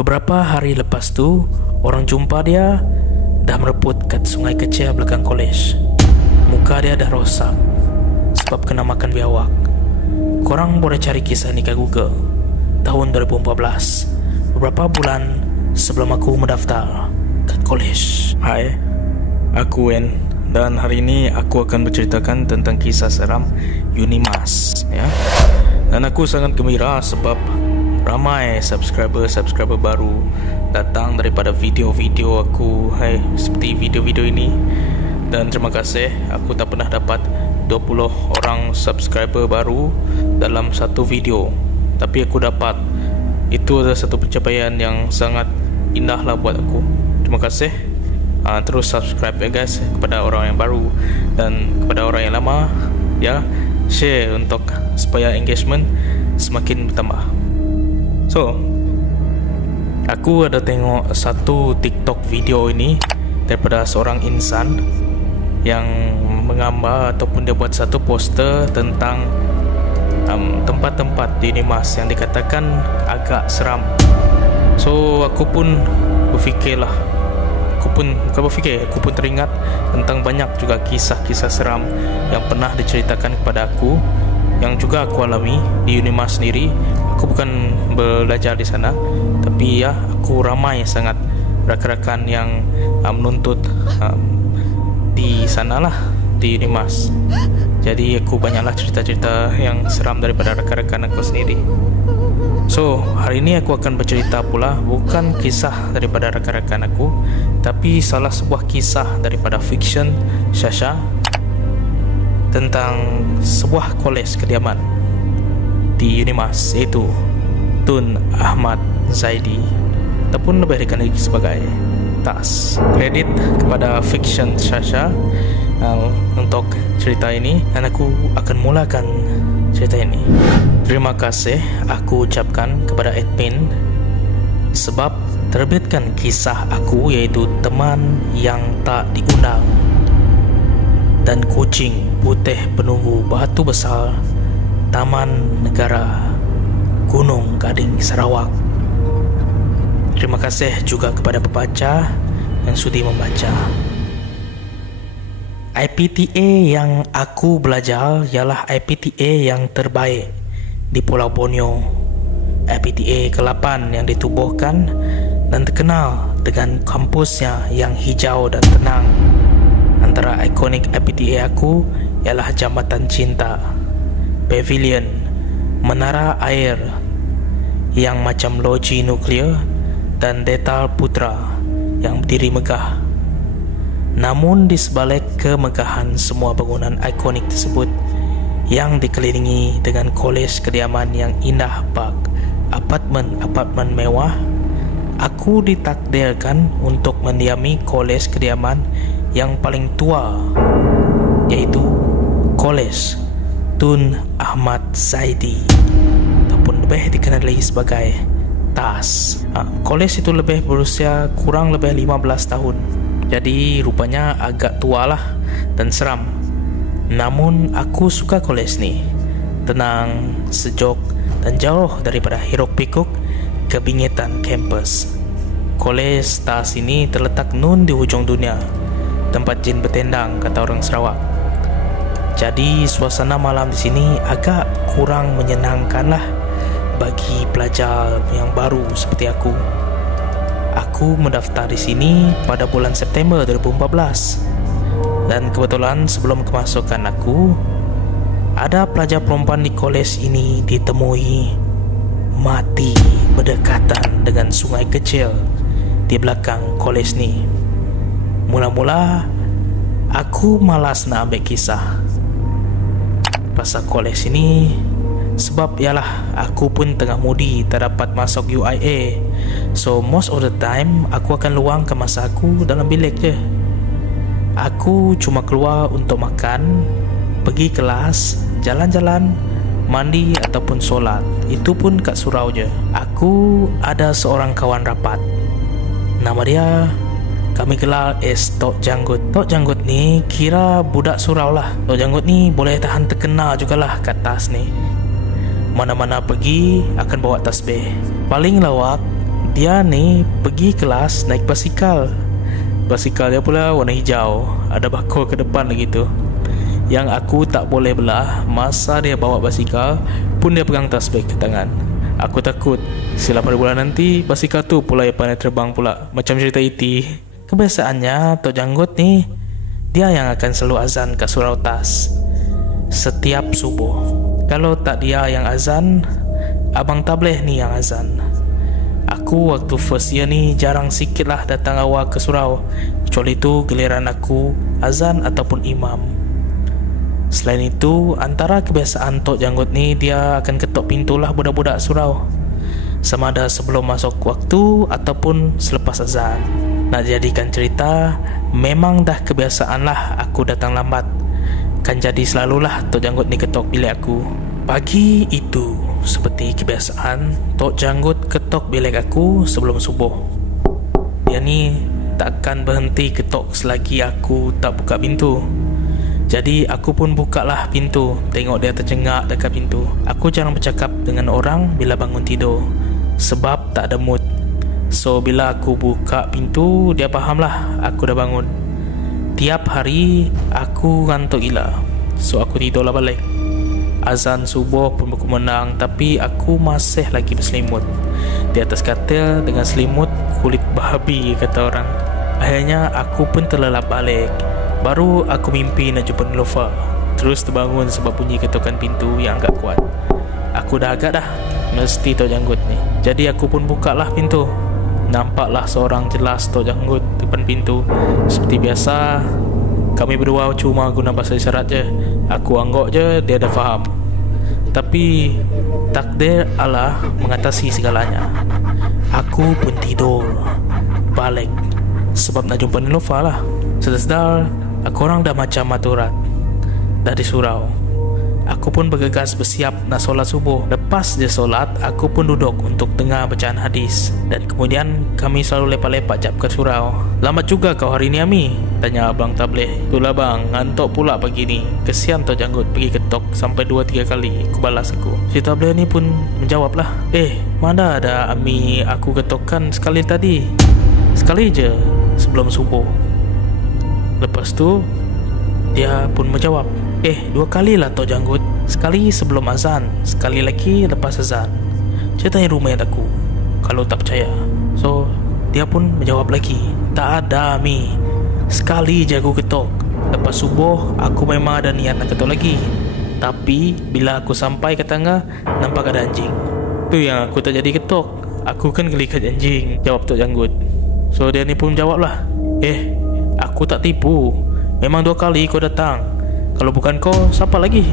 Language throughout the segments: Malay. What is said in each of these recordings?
Beberapa hari lepas tu, orang jumpa dia dah mereput kat sungai kecil belakang kolej. Muka dia dah rosak sebab kena makan biawak. Korang boleh cari kisah ni kat Google. Tahun 2014, beberapa bulan sebelum aku mendaftar kat kolej. Hai, aku Wen, dan hari ini aku akan berceritakan tentang kisah seram Unimas, ya. Dan aku sangat gembira sebab ramai subscriber baru datang daripada video-video aku, seperti video-video ini. Dan terima kasih, aku tak pernah dapat 20 orang subscriber baru dalam satu video, tapi aku dapat. Itu adalah satu pencapaian yang sangat indah lah buat aku. Terima kasih. Terus subscribe ya guys kepada orang yang baru, dan kepada orang yang lama ya, share untuk supaya engagement semakin bertambah. So, aku ada tengok satu TikTok video ini daripada seorang insan yang menggambar ataupun dia buat satu poster tentang tempat-tempat di Unimas yang dikatakan agak seram. So aku pun berfikirlah, aku pun teringat tentang banyak juga kisah-kisah seram yang pernah diceritakan kepada aku, yang juga aku alami di Unimas sendiri. Aku bukan belajar di sana, tapi ya, aku ramai sangat rakan-rakan yang menuntut di sanalah, di Unimas. Jadi aku banyaklah cerita-cerita yang seram daripada rakan-rakan aku sendiri. So, hari ini aku akan bercerita pula bukan kisah daripada rakan-rakan aku, tapi salah sebuah kisah daripada fiction Sasha tentang sebuah kolej kediaman di Unimas, iaitu Tun Ahmad Zaidi, ataupun lebih dikenali sebagai TAS. Kredit kepada fiction Sasha untuk cerita ini, dan aku akan mulakan cerita ini. Terima kasih aku ucapkan kepada admin sebab terbitkan kisah aku, iaitu Teman Yang Tak Diundang dan Kucing Putih Penunggu Batu Besar, Taman Negara Gunung Gading, Sarawak. Terima kasih juga kepada pembaca yang sudi membaca. IPTA yang aku belajar ialah IPTA yang terbaik di Pulau Borneo. IPTA ke-8 yang ditubuhkan dan terkenal dengan kampusnya yang hijau dan tenang. Antara ikonik IPTA aku ialah Jambatan Cinta, Pavilion, Menara Air yang macam loji nuklear, dan Detal Putra yang berdiri megah. Namun di sebalik kemegahan semua bangunan ikonik tersebut yang dikelilingi dengan kolej kediaman yang indah bak apartmen mewah, aku ditakdirkan untuk mendiami kolej kediaman yang paling tua, yaitu Kolej Tun Ahmad Zaidi, ataupun lebih dikenali sebagai TAS. Kolej itu lebih berusia kurang lebih 15 tahun. Jadi rupanya agak tua lah dan seram. Namun aku suka kolej ni. Tenang, sejuk dan jauh daripada hiruk pikuk kebingitan kampus. Kolej TAS ini terletak nun di hujung dunia, tempat jin bertendang, kata orang Sarawak. Jadi suasana malam di sini agak kurang menyenangkan lah bagi pelajar yang baru seperti aku. Aku mendaftar di sini pada bulan September 2014, dan kebetulan sebelum kemasukan aku, ada pelajar perempuan di kolej ini ditemui mati berdekatan dengan sungai kecil di belakang kolej ni. Mula-mula aku malas nak ambil kisah pasal kolej ini, sebab ialah aku pun tengah mudi tak dapat masuk UIA. So most of the time aku akan luangkan masa aku dalam bilik je. Aku cuma keluar untuk makan, pergi kelas, jalan-jalan, mandi ataupun solat. Itu pun kat surau je. Aku ada seorang kawan rapat, nama dia, kami gelar Tok Janggut. Tok Janggut ni kira budak surau lah. Tok Janggut ni boleh tahan terkenal jugalah kat TAS ni. Mana-mana pergi akan bawa tasbih. Paling lawak Dia ni pergi kelas naik basikal. Basikal dia pula warna hijau, ada bakul ke depan lagi tu. Yang aku tak boleh belah, masa dia bawa basikal pun dia pegang tasbih ke tangan. Aku takut silap pada bulan nanti basikal tu pula yang pandai terbang pula, macam cerita E.T. Kebiasaannya Tok Janggut ni, dia yang akan selalu azan kat surau tas setiap subuh. Kalau tak dia yang azan, Abang Tableh ni yang azan. Aku waktu first year ni jarang sikit lah datang awal ke surau, kecuali tu giliran aku azan ataupun imam. Selain itu, antara kebiasaan Tok Janggut ni, dia akan ketok pintu lah budak-budak surau, sama ada sebelum masuk waktu ataupun selepas azan. Nak jadikan cerita, memang dah kebiasaan lah aku datang lambat. Kan jadi selalulah Tok Janggut ni ketok bilik aku. Pagi itu, seperti kebiasaan, Tok Janggut ketok bilik aku sebelum subuh. Dia ni takkan berhenti ketok selagi aku tak buka pintu. Jadi aku pun buka lah pintu, tengok dia tercengak dekat pintu. Aku jarang bercakap dengan orang bila bangun tidur, sebab tak ada mood. So bila aku buka pintu, dia faham lah aku dah bangun. Tiap hari aku ngantuk gila, so aku tidurlah balik. Azan subuh pun berkumandang, tapi aku masih lagi berselimut di atas katil dengan selimut kulit babi, kata orang. Akhirnya aku pun terlelap balik. Baru aku mimpi nak jumpa Niloufar. Terus terbangun sebab bunyi ketukan pintu yang agak kuat. Aku dah agak dah, mesti Tok Janggut ni. Jadi aku pun buka lah pintu. Nampaklah seorang jelas Tok Janggut depan pintu. Seperti biasa, kami berdua cuma guna bahasa isyarat je. Aku anggap je dia dah faham. Tapi takdir Allah mengatasi segalanya. Aku pun tidur balik sebab nak jumpa Niloufar lah. Sedar-sedar, aku orang dah macam maturat dah di surau. Aku pun bergegas bersiap nak solat subuh. Lepas je solat, aku pun duduk untuk dengar bacaan hadis. Dan kemudian kami selalu lepak-lepak jap ke surau. Lambat juga kau hari ni, Ami? Tanya Abang Tableh. Itulah bang, ngantuk pula pagi ni. Kesian Tok Janggut pergi ketok sampai 2-3 kali. Aku balas aku. Si Tableh ni pun menjawab lah, mana ada Ami aku ketokkan sekali tadi. Sekali je sebelum subuh. Lepas tu dia pun menjawab, 2 kali lah Tok Janggut. Sekali sebelum azan, sekali lagi lepas azan. Ceritanya rumah aku, kalau tak percaya. So dia pun menjawab lagi, tak ada Mi, sekali je aku ketok. Lepas subuh aku memang ada niat nak ketok lagi, tapi bila aku sampai ke tangga, nampak ada anjing. Tu yang aku tak jadi ketok. Aku kan gelikat anjing, jawab Tok Janggut. So dia ni pun jawab lah, aku tak tipu, memang 2 kali kau datang. Kalau bukan kau, siapa lagi?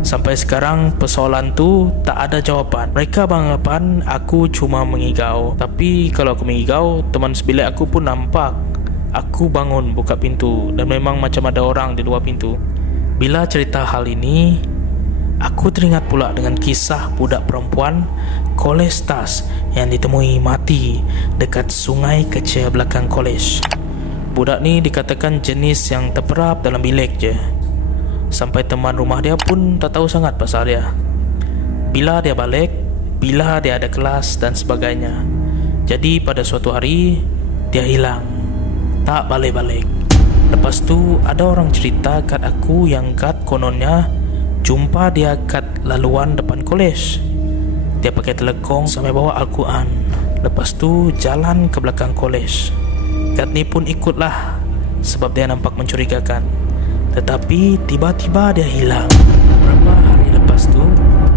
Sampai sekarang persoalan tu tak ada jawapan. Mereka beranggapan aku cuma mengigau. Tapi kalau aku mengigau, teman sebilik aku pun nampak. Aku bangun buka pintu dan memang macam ada orang di luar pintu. Bila cerita hal ini, aku teringat pula dengan kisah budak perempuan kolej tas yang ditemui mati dekat sungai kecil belakang kolej. Budak ni dikatakan jenis yang terperap dalam bilik je. Sampai teman rumah dia pun tak tahu sangat pasal dia. Bila dia balik, bila dia ada kelas dan sebagainya. Jadi pada suatu hari, dia hilang, tak balik-balik. Lepas tu ada orang cerita kat aku yang kat kononnya jumpa dia kat laluan depan kolej. Dia pakai telekong sampai bawa Al-Quran. Lepas tu jalan ke belakang kolej. Kat ni pun ikutlah sebab dia nampak mencurigakan. Tetapi tiba-tiba dia hilang. Beberapa hari lepas tu,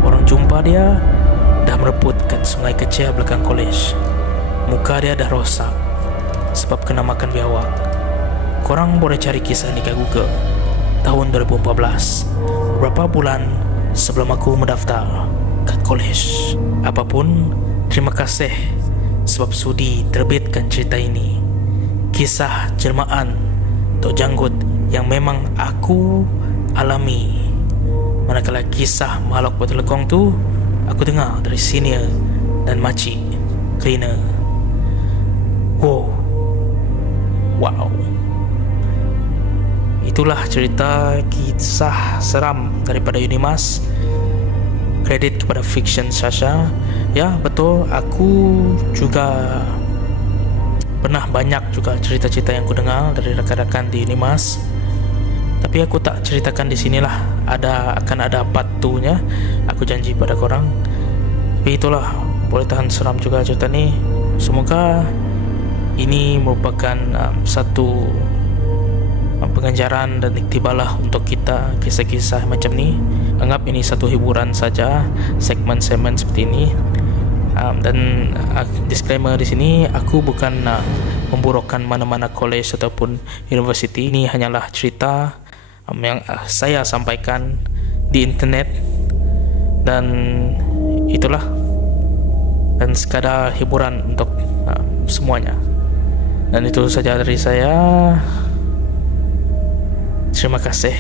orang jumpa dia dah mereput kat sungai kecil belakang kolej. Muka dia dah rosak sebab kena makan biawak. Korang boleh cari kisah ni kat Google. Tahun 2014, beberapa bulan sebelum aku mendaftar kat kolej. Apapun, terima kasih sebab sudi terbitkan cerita ini. Kisah jelmaan Tok Janggut yang memang aku alami. Manakala kisah makhluk bertelekong tu aku dengar dari senior dan makcik cleaner. Wow. Itulah cerita kisah seram daripada Unimas. Kredit kepada Fiction Sasha Ya betul, aku juga pernah banyak juga cerita-cerita yang ku dengar dari rekan-rekan di Unimas. Tapi aku tak ceritakan di sinilah. Akan ada part 2-nya. Aku janji pada korang. Tapi itulah, boleh tahan seram juga cerita ni. Semoga ini merupakan satu pengajaran dan iktibalah untuk kita kisah-kisah macam ni. Anggap ini satu hiburan saja, segmen-segmen seperti ini. Dan disclaimer di sini, aku bukan nak memburukkan mana-mana college ataupun university. Ini hanyalah cerita yang saya sampaikan di internet, dan itulah, dan sekadar hiburan untuk semuanya. Dan itu saja dari saya. Terima kasih.